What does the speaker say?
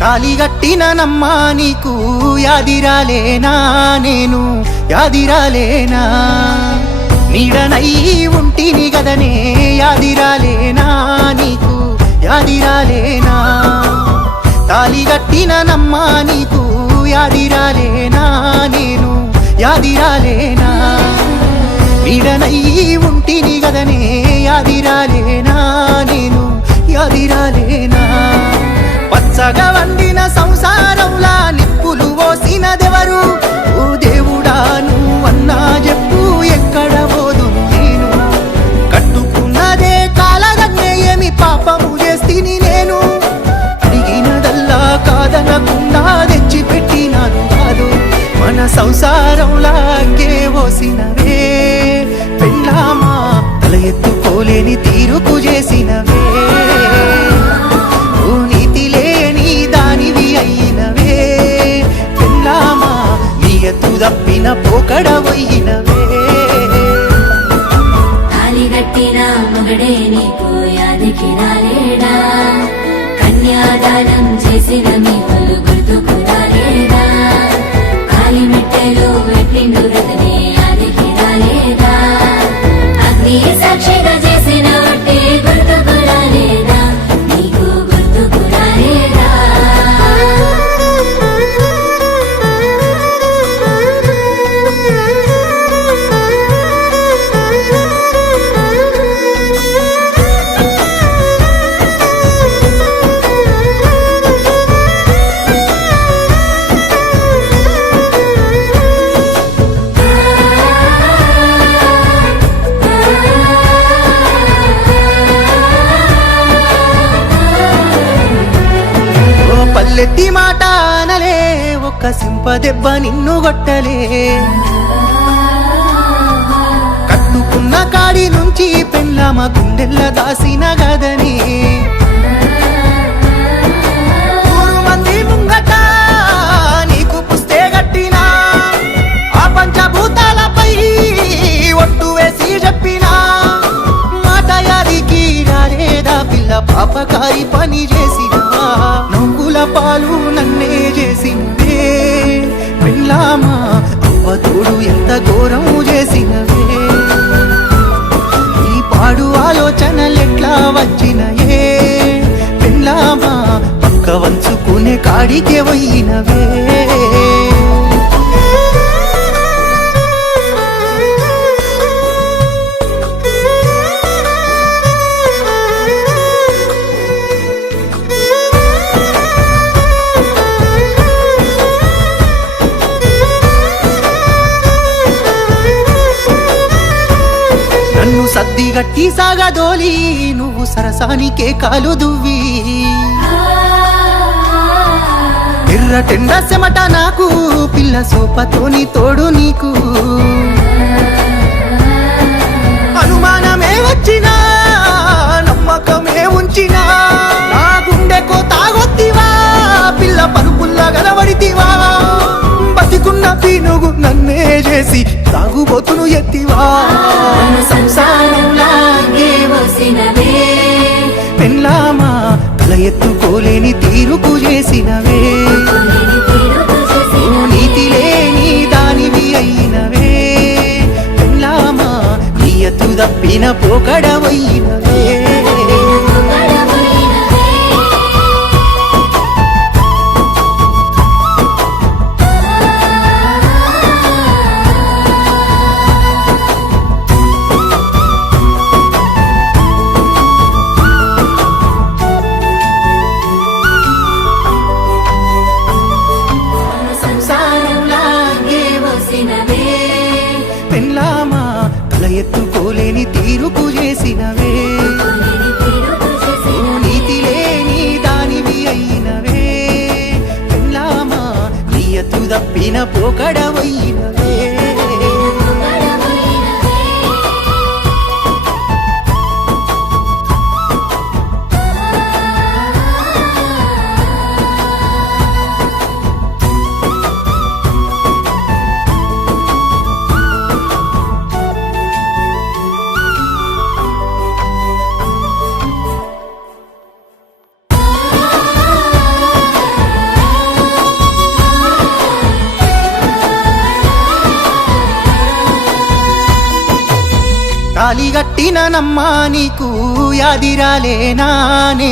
తాలిగట్టిన నమ్మా నీకు యాదిరాలేనా నేను యాదిరాలేనా నీడనై ఉంటిని గదనే యాదిరాలేనా నీకు యాదిరాలేనా తాలిగట్టిన నమ్మా నీకు యాదిరాలేనా నేను యాదిరాలేనా నీడనై ఉంటిని గదనే యాదిరాలేనా నేను యాదిరాలేనా పచ్చగా వండిన సంసారంలా నిప్పులు పోసినదెవరు ఓ దేవుడా నువ్వన్నా చెప్పు ఎక్కడ పోదు నేను కట్టుకున్నదే కాలగన్నే ఏమి పాపము చేస్తిని నేను అడిగినదల్లా కాదనకుండా తెచ్చి పెట్టినాను కాదు మన సంసారంలా అగ్గే పోసినవే పెళ్ళామా తల ఎత్తుకోలేని తీరుకు చేసినవే తప్పిన పోకడవయ్యినవే తాలిగట్టిన మొగడే నీకు యాదికి రాలేడా కన్యాదానం చేసిన మీకులు గుర్తుకు రాలేదా కాలిమెట్టెలు పెట్టిండు రతనే యాదికి రాలేదా అగ్ని సాక్షిగా చేసిన వట్టే గుర్తుకు రాలేదా నీకు గుర్తుకు రాలేదా పల్లెత్తి మాట అనలే ఒక్క సింపదెబ్బ నిన్ను గొట్టలే కట్టుకున్న కాడి నుంచి పెళ్ళామ గుండెల్ల దాసిన గదని 100 మంది ముంగట నీకు పుస్తే గట్టినా ఆ పంచభూతాలపై ఒట్టు వేసి చెప్పినా మాట యాదికి రాలేదా పిల్ల పాపకారి పని చేసినా పాలు నన్నే చేసినవే పెళ్ళామా అవ్వ తోడు ఎంత ఘోరం చేసినవే ఈ పాడు ఆలోచనలెట్లా వచ్చినయే పెళ్ళామా పక్క వంచుకునే కాడికే పోయినవే సద్దిగట్టి సాగదోలి నువ్వు సరసానికే కాలు దువ్వి ఎర్రటెండ సెమట నాకు పిల్ల సోపతోని తోడు నీకు అనుమానమే వచ్చినా నమ్మకమే ఉంచినా నా గుండెకో తాగొత్తివా పిల్ల పరుపుల్లా గలవడితివా బతికున్న పీనుగు నన్నే చేసి తాగుబోతును ఎత్తివా పెళ్ళామా తల ఎత్తుకోలేని తీరుకు చేసినవే నీతి లేని దానివి అయినవే పెళ్ళామా నీయతు తప్పిన పోకడవయ్యినవే పెళ్ళామా తల ఎత్తుకోలేని తీరుకు చేసినవే నీతి లేని దానివి అయినవే పెళ్ళామా నీయతు తప్పిన పోకడవయ్యినవే తాళి గట్టిన నమ్మా నీకు యాదిరాలేనానే